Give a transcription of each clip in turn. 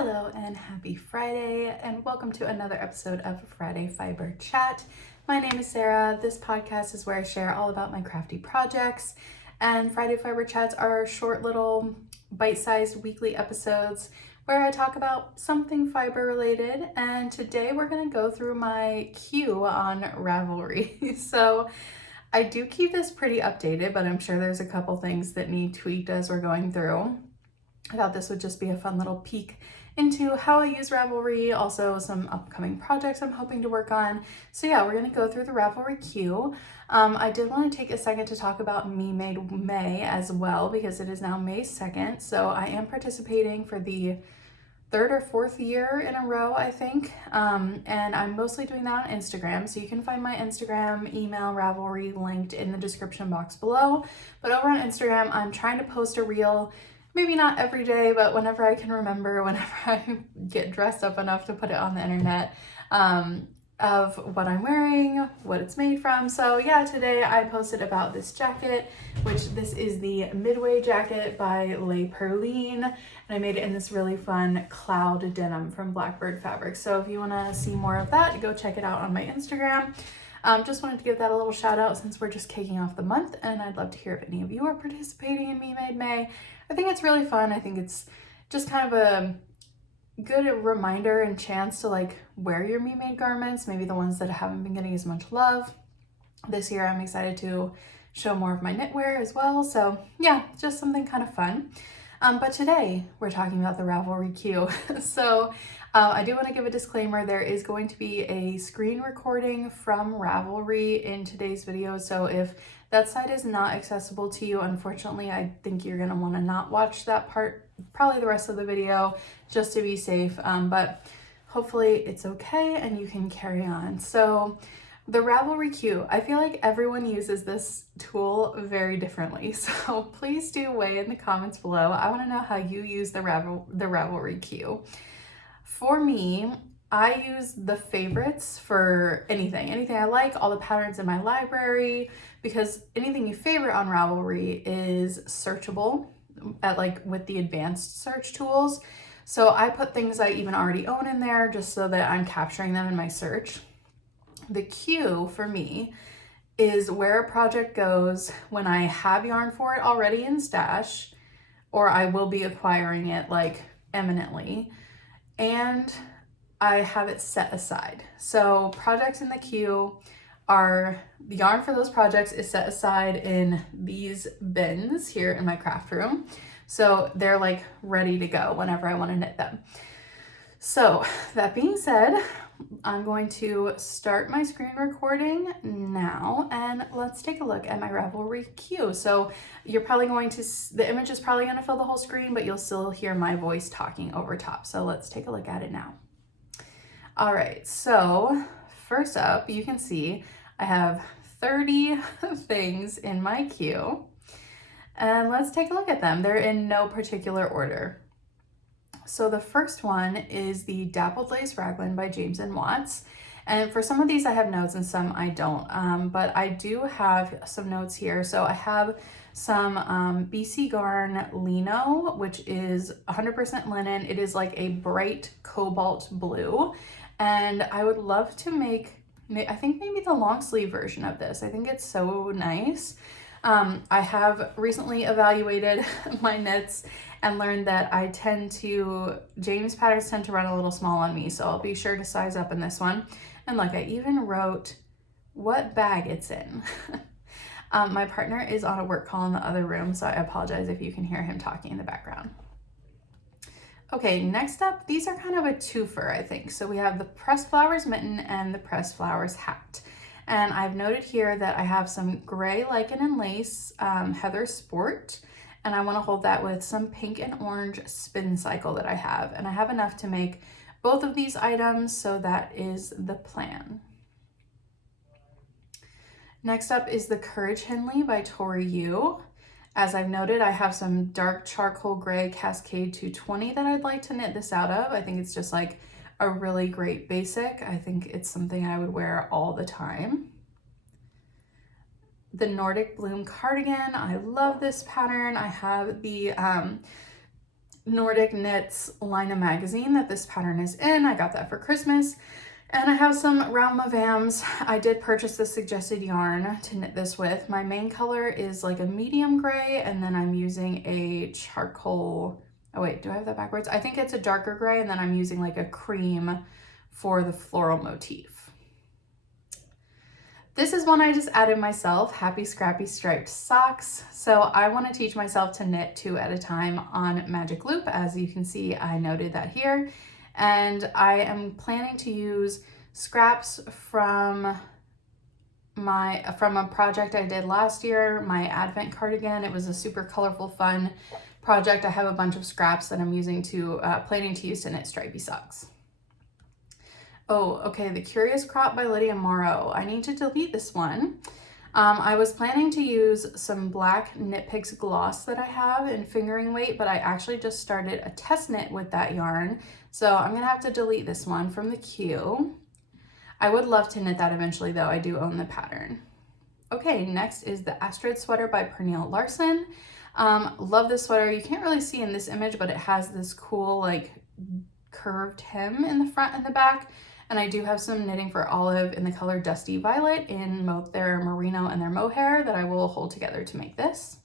Hello and happy Friday, and welcome to another episode of Friday Fiber Chat. My name is Sarah. This podcast is where I share all about my crafty projects, and Friday Fiber Chats are short little bite-sized weekly episodes where I talk about something fiber related, and today we're going to go through my queue on Ravelry. So I do keep this pretty updated, but I'm sure there's a couple things that need tweaked as we're going through. I thought this would just be a fun little peek into how I use Ravelry, also some upcoming projects I'm hoping to work on. So yeah, we're gonna go through the Ravelry queue. I did want to take a second to talk about Me Made May as well, because it is now May 2nd. So I am participating for the third or fourth year in a row, I think. And I'm mostly doing that on Instagram. So you can find my Instagram, email, Ravelry linked in the description box below. But over on Instagram, I'm trying to post a reel, maybe not every day, but whenever I can remember, whenever I get dressed up enough to put it on the internet, of what I'm wearing, what it's made from. So yeah, today I posted about this jacket, which this is the Midway jacket by Les Perline, and I made it in this really fun cloud denim from Blackbird Fabrics. So if you want to see more of that, go check it out on my Instagram. Just wanted to give that a little shout out since we're just kicking off the month, and I'd love to hear if any of you are participating in Me Made May. I think it's really fun. I think it's just kind of a good reminder and chance to like wear your Me Made garments, maybe the ones that haven't been getting as much love. This year I'm excited to show more of my knitwear as well. So yeah, just something kind of fun. But today we're talking about the Ravelry Queue. So I do want to give a disclaimer. There is going to be a screen recording from Ravelry in today's video. So if that site is not accessible to you, unfortunately, I think you're going to want to not watch that part, probably the rest of the video, just to be safe. But hopefully it's okay and you can carry on. So the Ravelry Queue, I feel like everyone uses this tool very differently. So please do weigh in the comments below. I want to know how you use the Ravelry Queue. For me, I use the favorites for anything I like, all the patterns in my library, because anything you favorite on Ravelry is searchable with the advanced search tools. So I put things I even already own in there just so that I'm capturing them in my search. The queue for me is where a project goes when I have yarn for it already in stash, or I will be acquiring it like imminently, and I have it set aside. So projects in the queue are, the yarn for those projects is set aside in these bins here in my craft room. So they're like ready to go whenever I want to knit them. So that being said, I'm going to start my screen recording now, and let's take a look at my Ravelry queue. So you're probably going to, the image is probably going to fill the whole screen, but you'll still hear my voice talking over top. So let's take a look at it now. All right, so first up, you can see I have 30 things in my queue, and let's take a look at them. They're in no particular order. So the first one is the Dappled Lace Raglan by James & Watts. And for some of these I have notes and some I don't, but I do have some notes here. So I have some BC Garn Lino, which is 100% linen. It is like a bright cobalt blue. And I would love to make, I think maybe the long sleeve version of this. I think it's so nice. I have recently evaluated my knits and learned that James patterns tend to run a little small on me, so I'll be sure to size up in this one. And look, I even wrote what bag it's in. My partner is on a work call in the other room, so I apologize if you can hear him talking in the background. Okay, next up, these are kind of a twofer, I think. So we have the Pressed Flowers mitten and the Pressed Flowers hat. And I've noted here that I have some gray lichen and lace Heather Sport, and I want to hold that with some pink and orange spin cycle that I have. And I have enough to make both of these items, so that is the plan. Next up is the Courage Henley by Tori Yu. As I've noted, I have some dark charcoal gray Cascade 220 that I'd like to knit this out of. I think it's just like a really great basic. I think it's something I would wear all the time. The Nordic Bloom cardigan, I love this pattern. I have the Nordic Knits line of magazine that this pattern is in. I got that for Christmas. And I have some Realm of Ams. I did purchase the suggested yarn to knit this with. My main color is like a medium gray, and then I'm using a charcoal, oh wait, do I have that backwards? I think it's a darker gray, and then I'm using like a cream for the floral motif. This is one I just added myself, Happy Scrappy Striped Socks. So I want to teach myself to knit 2 at a time on Magic Loop. As you can see, I noted that here. And I am planning to use scraps from a project I did last year, my Advent cardigan. It was a super colorful, fun project. I have a bunch of scraps that I'm using to, planning to use to knit stripy socks. Oh, okay, The Curious Crop by Lydia Morrow. I need to delete this one. I was planning to use some black Knit Picks gloss that I have in fingering weight, but I actually just started a test knit with that yarn. So I'm gonna have to delete this one from the queue. I would love to knit that eventually though. I do own the pattern. Okay, next is the Astrid Sweater by Pernille Larsen. Love this sweater. You can't really see in this image, but it has this cool like curved hem in the front and the back. And I do have some knitting for Olive in the color Dusty Violet in both their merino and their mohair that I will hold together to make this.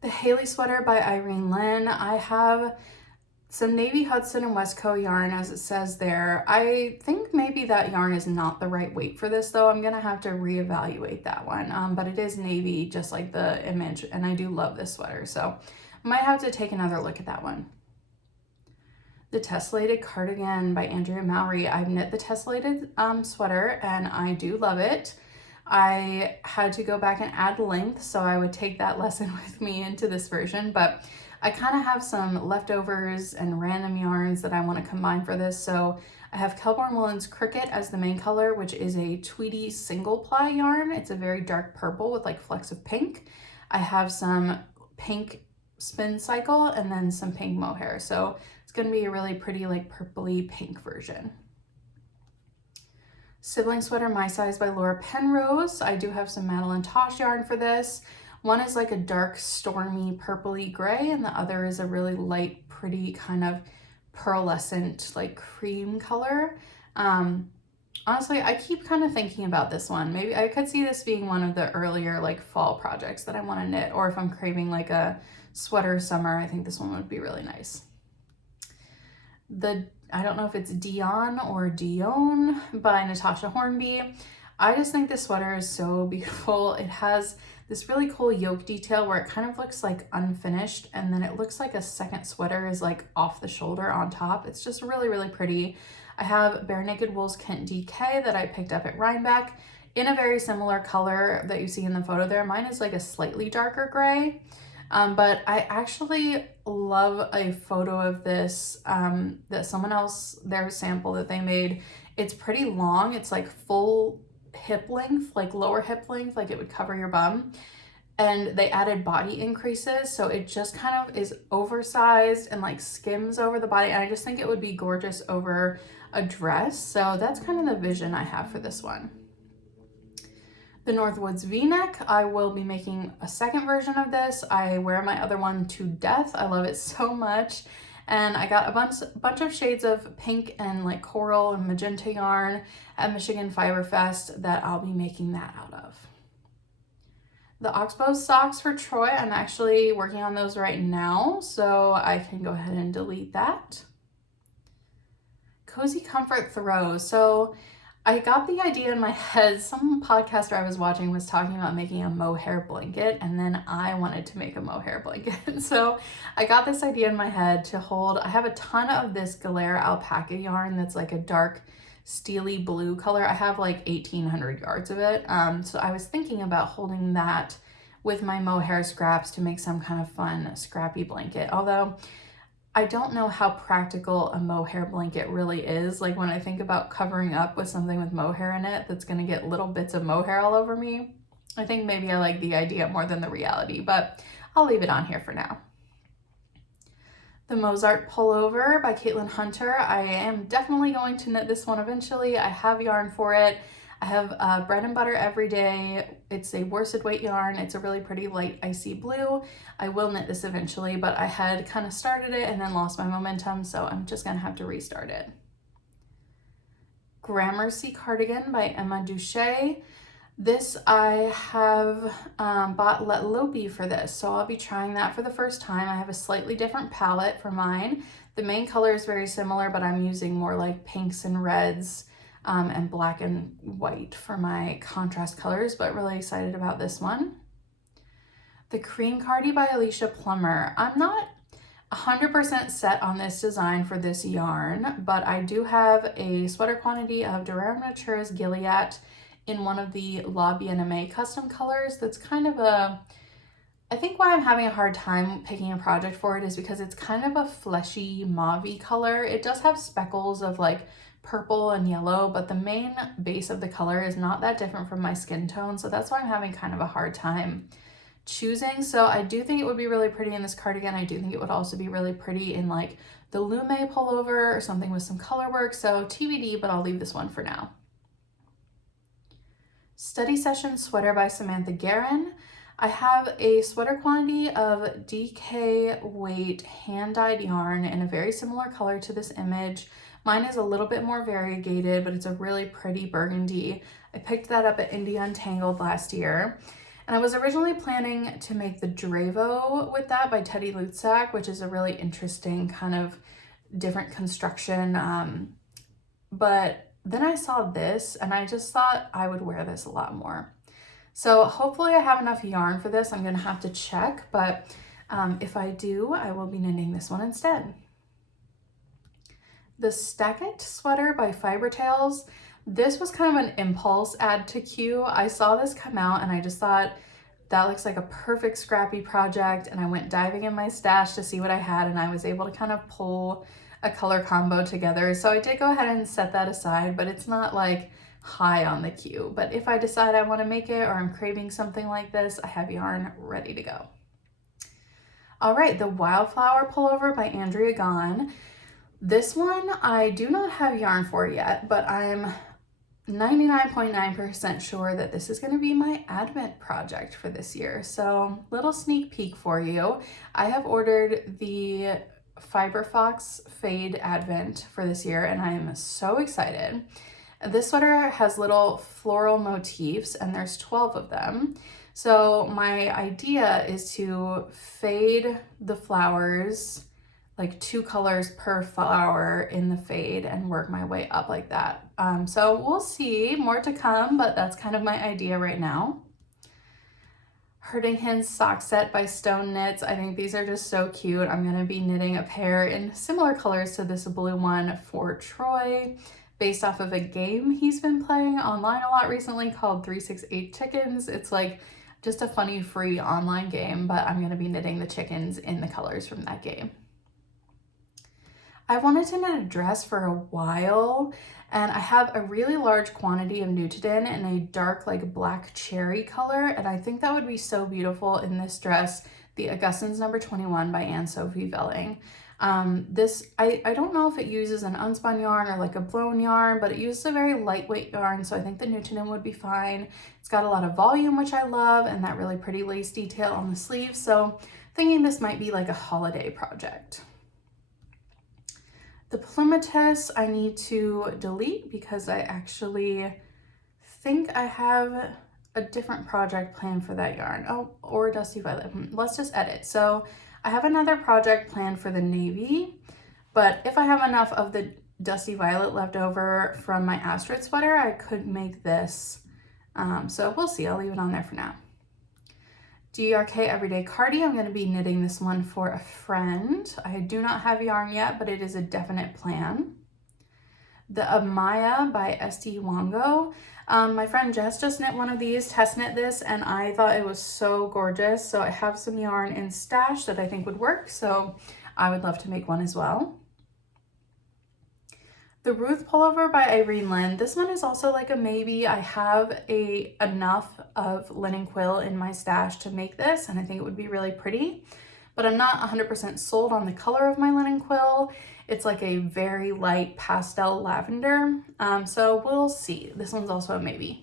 The Haley Sweater by Irene Lynn. I have some Navy Hudson and Westco yarn as it says there. I think maybe that yarn is not the right weight for this though. I'm gonna have to reevaluate that one, but it is navy just like the image, and I do love this sweater, so I might have to take another look at that one. The Tessellated Cardigan by Andrea Mowry. I've knit the tessellated sweater and I do love it. I had to go back and add length, so I would take that lesson with me into this version, but I kind of have some leftovers and random yarns that I want to combine for this. So I have Kelborn Woolen's Cricket as the main color, which is a Tweedy single ply yarn. It's a very dark purple with like flecks of pink. I have some pink Spin Cycle and then some pink mohair. So it's going to be a really pretty like purpley pink version. Sibling Sweater My Size by Laura Penrose. I do have some Madeline Tosh yarn for this. One is like a dark stormy purpley gray, and the other is a really light, pretty kind of pearlescent like cream color. Honestly, I keep kind of thinking about this one. Maybe I could see this being one of the earlier like fall projects that I want to knit, or if I'm craving like a sweater summer, I think this one would be really nice. I don't know if it's Dion or Dion by Natasha Hornby. I just think this sweater is so beautiful. It has this really cool yoke detail where it kind of looks like unfinished, and then it looks like a second sweater is like off the shoulder on top. It's just really, really pretty. I have Bare Naked Wool's Kent DK that I picked up at Rhinebeck in a very similar color that you see in the photo there. Mine is like a slightly darker gray. But I actually love a photo of this that someone else, their sample that they made. It's pretty long. It's like full hip length, like lower hip length, like it would cover your bum. And they added body increases, so it just kind of is oversized and like skims over the body. And I just think it would be gorgeous over a dress. So that's kind of the vision I have for this one. The Northwoods V-neck, I will be making a second version of this. I wear my other one to death. I love it so much. And I got a bunch of shades of pink and like coral and magenta yarn at Michigan Fiber Fest that I'll be making that out of. The Oxbow socks for Troy, I'm actually working on those right now, so I can go ahead and delete that. Cozy Comfort throws. So I got the idea in my head. Some podcaster I was watching was talking about making a mohair blanket, and then I wanted to make a mohair blanket. So I got this idea in my head to hold. I have a ton of this Galera alpaca yarn that's like a dark steely blue color. I have like 1,800 yards of it. So I was thinking about holding that with my mohair scraps to make some kind of fun scrappy blanket. Although I don't know how practical a mohair blanket really is. Like when I think about covering up with something with mohair in it that's gonna get little bits of mohair all over me, I think maybe I like the idea more than the reality, but I'll leave it on here for now. The Mozart Pullover by Caitlin Hunter. I am definitely going to knit this one eventually. I have yarn for it. I have Bread and Butter Every Day. It's a worsted weight yarn. It's a really pretty light icy blue. I will knit this eventually, but I had kind of started it and then lost my momentum, so I'm just gonna have to restart it. Gramercy Cardigan by Emma Duche. This I have bought Let Lopi for this, so I'll be trying that for the first time. I have a slightly different palette for mine. The main color is very similar, but I'm using more like pinks and reds and black and white for my contrast colors, but really excited about this one. The Cream Cardi by Alicia Plummer. I'm not 100% set on this design for this yarn, but I do have a sweater quantity of Durand Natures Gilead in one of the La Bien-Aimée custom colors. That's kind of I think why I'm having a hard time picking a project for it is because it's kind of a fleshy mauve-y color. It does have speckles of like purple and yellow, but the main base of the color is not that different from my skin tone, so that's why I'm having kind of a hard time choosing. So I do think it would be really pretty in this cardigan. I do think it would also be really pretty in like the Lume pullover or something with some color work, so TBD, but I'll leave this one for now. Study Session Sweater by Samantha Guerin. I have a sweater quantity of DK weight hand-dyed yarn in a very similar color to this image. Mine is a little bit more variegated, but it's a really pretty burgundy. I picked that up at Indie Untangled last year. And I was originally planning to make the Dravo with that by Teddy Lutzak, which is a really interesting kind of different construction. But then I saw this and I just thought I would wear this a lot more. So hopefully I have enough yarn for this. I'm gonna have to check, but if I do, I will be knitting this one instead. The Stack It Sweater by Fiber Tales. This was kind of an impulse add to queue. I saw this come out and I just thought that looks like a perfect scrappy project, and I went diving in my stash to see what I had, and I was able to kind of pull a color combo together. So I did go ahead and set that aside, but it's not like high on the queue. But if I decide I want to make it or I'm craving something like this, I have yarn ready to go. All right, the Wildflower Pullover by Andrea Gahn. This one I do not have yarn for yet, but I'm 99.9% sure that this is going to be my Advent project for this year. So little sneak peek for you. I have ordered the Fiber Fox Fade Advent for this year, and I am so excited. This sweater has little floral motifs, and there's 12 of them. So my idea is to fade the flowers, like 2 colors per flower in the fade, and work my way up like that. So we'll see, more to come, but that's kind of my idea right now. Herding Hens Sock Set by Stone Knits. I think these are just so cute. I'm gonna be knitting a pair in similar colors to this blue one for Troy, based off of a game he's been playing online a lot recently called 368 Chickens. It's like just a funny free online game, but I'm gonna be knitting the chickens in the colors from that game. I wanted to knit a dress for a while, and I have a really large quantity of Nutiden in a dark like black cherry color, and I think that would be so beautiful in this dress, the Augustins number 21 by Anne-Sophie Velling. I don't know if it uses an unspun yarn or like a blown yarn, but it uses a very lightweight yarn, so I think the Nutiden would be fine. It's got a lot of volume, which I love, and that really pretty lace detail on the sleeves, so thinking this might be like a holiday project. The Plummetus I need to delete because I actually think I have a different project planned for that yarn. Oh, or Dusty Violet. Let's just edit. So I have another project planned for the navy, but if I have enough of the Dusty Violet left over from my Astrid sweater, I could make this. So we'll see. I'll leave it on there for now. DRK Everyday Cardi. I'm going to be knitting this one for a friend. I do not have yarn yet, but it is a definite plan. The Amaya by SD Wango. My friend Jess just knit one of these, test knit this, and I thought it was so gorgeous. So I have some yarn in stash that I think would work, so I would love to make one as well. The Ruth Pullover by Irene Lynn. This one is also like a maybe. I have enough of linen quill in my stash to make this, and I think it would be really pretty, but I'm not 100% sold on the color of my linen quill, It's like a very light pastel lavender. So we'll see. This one's also a maybe.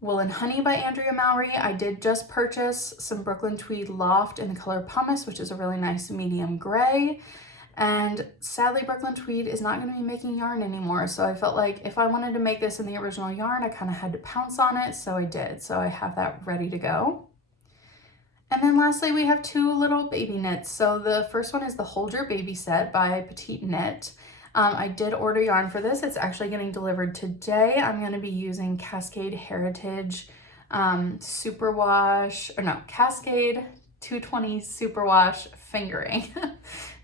Wool and Honey by Andrea Mowry. I did just purchase some Brooklyn Tweed Loft in the color Pumice, which is a really nice medium gray. And sadly, Brooklyn Tweed is not going to be making yarn anymore. So I felt like if I wanted to make this in the original yarn, I kind of had to pounce on it. So I did. So I have that ready to go. And then lastly, we have two little baby knits. So the first one is the Hold Your Baby set by Petite Knit. I did order yarn for this. It's actually getting delivered today. I'm going to be using Cascade Heritage Cascade 220 Superwash Fingering.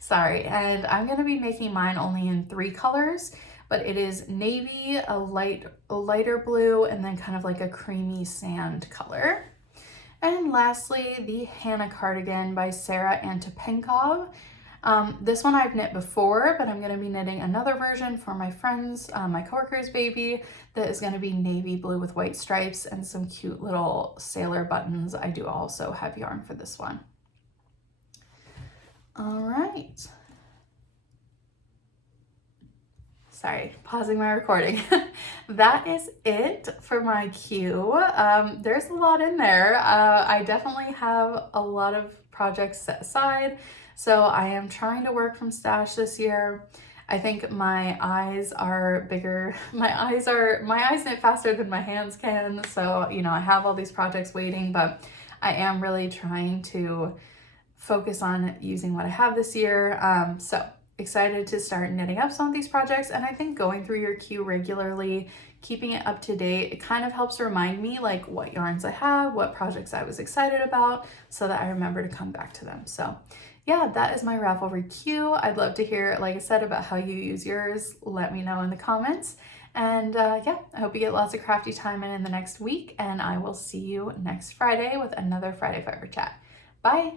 Sorry. And I'm going to be making mine only in 3 colors, but it is navy, a lighter blue, and then kind of like a creamy sand color. And lastly, the Hannah Cardigan by Sarah Antopenkov. This one I've knit before, but I'm going to be knitting another version for my friends, my coworker's baby, that is going to be navy blue with white stripes and some cute little sailor buttons. I do also have yarn for this one. All right. Sorry, pausing my recording. That is it for my queue. There's a lot in there. I definitely have a lot of projects set aside. So I am trying to work from stash this year. I think my eyes are bigger. My eyes knit faster than my hands can. So, you know, I have all these projects waiting, but I am really trying to focus on using what I have this year. So excited to start knitting up some of these projects. And I think going through your queue regularly, keeping it up to date, it kind of helps remind me like what yarns I have, what projects I was excited about, so that I remember to come back to them. So yeah, that is my Ravelry Queue. I'd love to hear, like I said, about how you use yours. Let me know in the comments. And yeah, I hope you get lots of crafty time in the next week, and I will see you next Friday with another Friday Fiber Chat. Bye.